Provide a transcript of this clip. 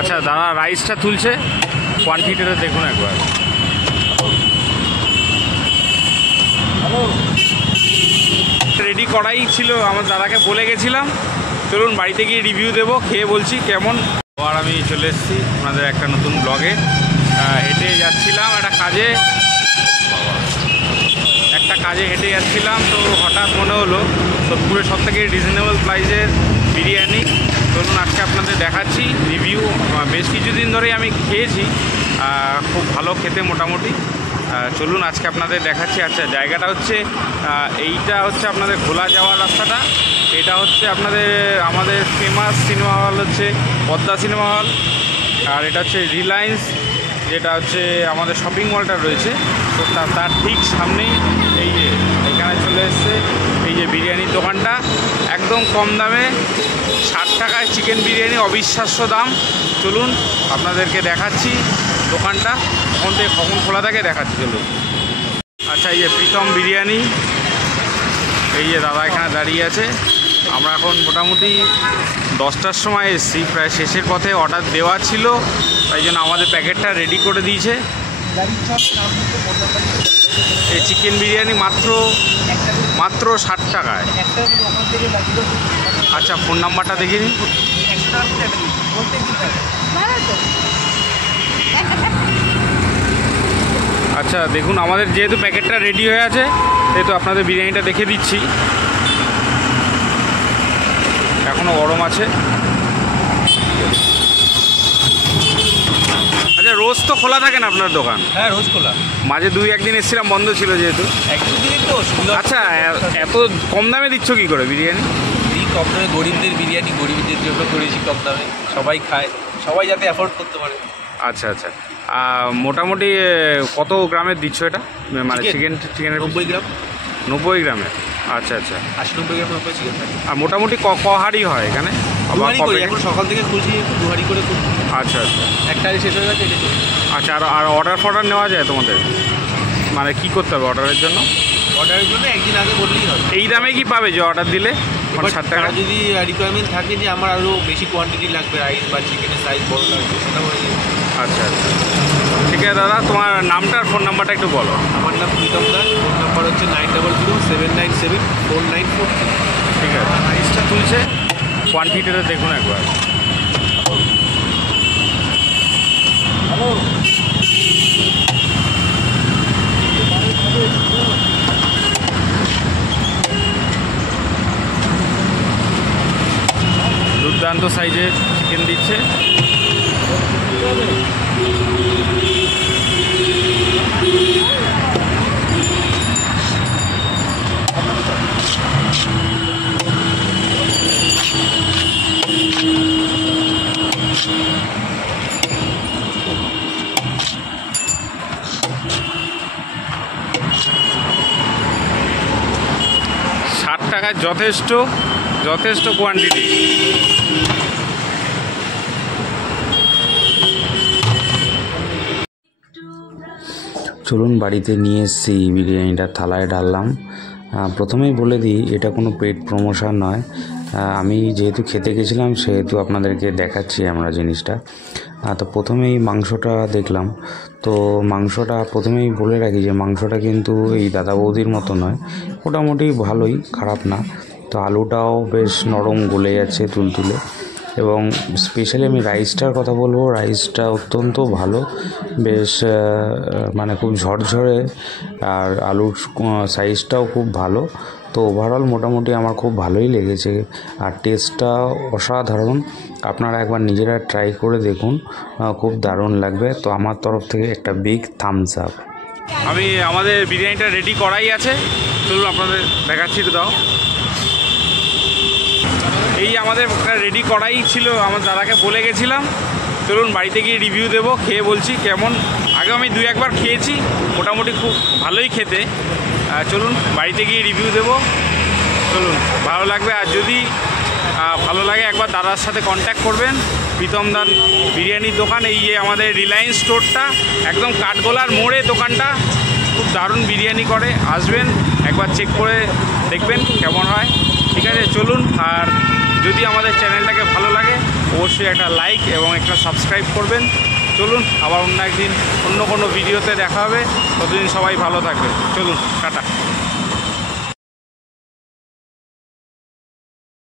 আচ্ছা দাদা রাইসটা তুলছে, কোয়ান্টিটিটা দেখুন একবার। রেডি করাই ছিল, আমার দাদাকে বলে গেছিলাম চলুন বাড়িতে গিয়ে রিভিউ দেবো, খেয়ে বলছি কেমন। আর আমি চলে এসেছি আপনাদের একটা নতুন ব্লগে। হেঁটে যাচ্ছিলাম একটা কাজে হেঁটে যাচ্ছিলাম, তো হঠাৎ মনে হলো সোদপুরের সবথেকে রিজনেবল প্রাইসের বিরিয়ানি। চলুন আজকে আপনাদের দেখাচ্ছি রিভিউ। বেশ কিছুদিন ধরেই আমি খেয়েছি, খুব ভালো খেতে মোটামুটি। চলুন আজকে আপনাদের দেখাচ্ছি। আচ্ছা জায়গাটা হচ্ছে এইটা হচ্ছে আপনাদের ঘোলা যাওয়ার রাস্তাটা, এটা হচ্ছে আমাদের ফেমাস সিনেমা হল হচ্ছে পদ্মা সিনেমা হল, আর এটা হচ্ছে রিলায়েন্স, যেটা হচ্ছে আমাদের শপিং মলটা রয়েছে। তো তার ঠিক সামনেই এই যে এখানে চলে এসছে এই যে বিরিয়ানির দোকানটা, একদম কম দামে 60 টাকায় চিকেন বিরিয়ানি, অবিশ্বাস্য দাম। চলুন আপনাদেরকে দেখাচ্ছি দোকানটা কখন খোলা থাকে দেখাচ্ছি, চলুন। আচ্ছা এই যে প্রীতম বিরিয়ানি, এই যে দাদা এখানে দাঁড়িয়ে আছে। আমরা এখন মোটামুটি 10টার সময় এসেছি, প্রায় শেষের পথে। অর্ডার দেওয়া ছিল, তাই জন্য আমাদের প্যাকেটটা রেডি করে দিয়েছে। এই চিকেন বিরিয়ানি মাত্র 60 টাকায়। আচ্ছা ফোন নাম্বারটা দেখে নিন। আচ্ছা দেখুন, আমাদের যেহেতু প্যাকেটটা রেডি হয়ে আছে সেহেতু আপনাদের বিরিয়ানিটা দেখে দিচ্ছি। এখনও গরম আছে। আচ্ছা রোজ তো খোলা থাকে না আপনার দোকান? হ্যাঁ রোজ খোলা, মাঝে 2-1 দিন এসেছিলাম, বন্ধ ছিল যেহেতু। আচ্ছা এত কম দামে দিচ্ছ কি করে বিরিয়ানি? এই কম দামে গরিবদের বিরিয়ানি, গরিবদের জন্য করেছি কম দামে, সবাই খায়, সবাই যাতে অ্যাফোর্ড করতে পারে। আচ্ছা আচ্ছা, মোটামুটি কত গ্রামের দিচ্ছ এটা, মানে চিকেনের? 90 গ্রাম। 90 গ্রামের? আচ্ছা আচ্ছা, 80-90 গ্রামের উপরে চিকেন থাকে। আর মোটামুটি কহারি হয় এখানে? এখন সকাল থেকে খুলছি, 2 হাঁড়ি করে খুলছি। আচ্ছা আচ্ছা, একটা হাঁড়ি শেষ হয়ে গেছে। আচ্ছা আর অর্ডার নেওয়া যায় তোমাদের? মানে কি করতে হবে অর্ডারের জন্য? অর্ডারের জন্য একদিন আগে বললেই হবে। এই দামে কি পাবে যে অর্ডার দিলে? 60 টাকা। যদি রিকোয়ারমেন্ট থাকে যে আমার আরও বেশি কোয়ান্টিটি লাগবে, রাইস বা চিকেনের সাইজ বড় লাগবে, সেটা হয়ে যাবে। আচ্ছা আচ্ছা, ঠিক আছে দাদা, তোমার নামটা আর ফোন নাম্বারটা একটু বলো। আমার নাম প্রীতম দাস, ফোন নাম্বার হচ্ছে 90079774। ঠিক আছে, রাইসটা তুলছে, কোয়ান্টিটিটা দেখুন একবার। দুর্দান্ত সাইজের চিকেন দিচ্ছে। টাকায় যথেষ্ট কোয়ান্টিটি। চলুন বাড়িতে নিয়ে এসেছি, বিরিয়ানিটা থালায় ঢাললাম। প্রথমেই বলে দিই এটা কোনো পেড প্রমোশন নয়, আমি যেহেতু খেতে গেছিলাম সেহেতু আপনাদেরকে দেখাচ্ছি আমরা জিনিসটা। তো প্রথমেই মাংসটা দেখলাম, তো মাংসটা প্রথমেই বলে রাখি যে মাংসটা কিন্তু এই দাদা বৌদির মতো নয়, মোটামুটি ভালোই, খারাপ না। তো আলুটাও বেশ নরম গলে যাচ্ছে তুলতুলে, এবং স্পেশালি আমি রাইসটার কথা বলবো, রাইসটা অত্যন্ত ভালো, বেশ মানে খুব ঝরঝরে, আর আলুর সাইজটাও খুব ভালো। তো ওভারঅল মোটামুটি আমার খুব ভালোই লেগেছে, আর টেস্টটা অসাধারণ। আপনারা একবার নিজেরা ট্রাই করে দেখুন, খুব দারুণ লাগবে। তো আমার তরফ থেকে একটা বিগ থামস আপ। আমাদের বিরিয়ানিটা রেডি করাই আছে, চলুন আপনাদের দেখাচ্ছি, তো দাও। এই আমাদের রেডি করাই ছিল, আমার দাদাকে বলে গেছিলাম চলুন বাড়িতে গিয়ে রিভিউ দেবো, খেয়ে বলছি কেমন। আগে আমি 2-1 বার খেয়েছি, মোটামুটি খুব ভালোই খেতে। চলুন বাড়িতে গিয়ে রিভিউ দেবো, চলুন ভালো লাগবে। আর যদি ভালো লাগে একবার দাদার সাথে কন্ট্যাক্ট করবেন। প্রীতম দার বিরিয়ানির দোকান, এই যে আমাদের রিলায়েন্স স্টোরটা, একদম কাঠগোলার মোড়ে দোকানটা, খুব দারুণ বিরিয়ানি করে। আসবেন একবার চেক করে দেখবেন কেমন হয়। ঠিক আছে চলুন, আর যদি আমাদের চ্যানেলটাকে ভালো লাগে অবশ্যই একটা লাইক এবং একটা সাবস্ক্রাইব করবেন। চলুন আবার অন্য একদিন অন্য কোনো ভিডিওতে দেখা হবে, ততদিন সবাই ভালো থাকবেন। চলুন টাটা।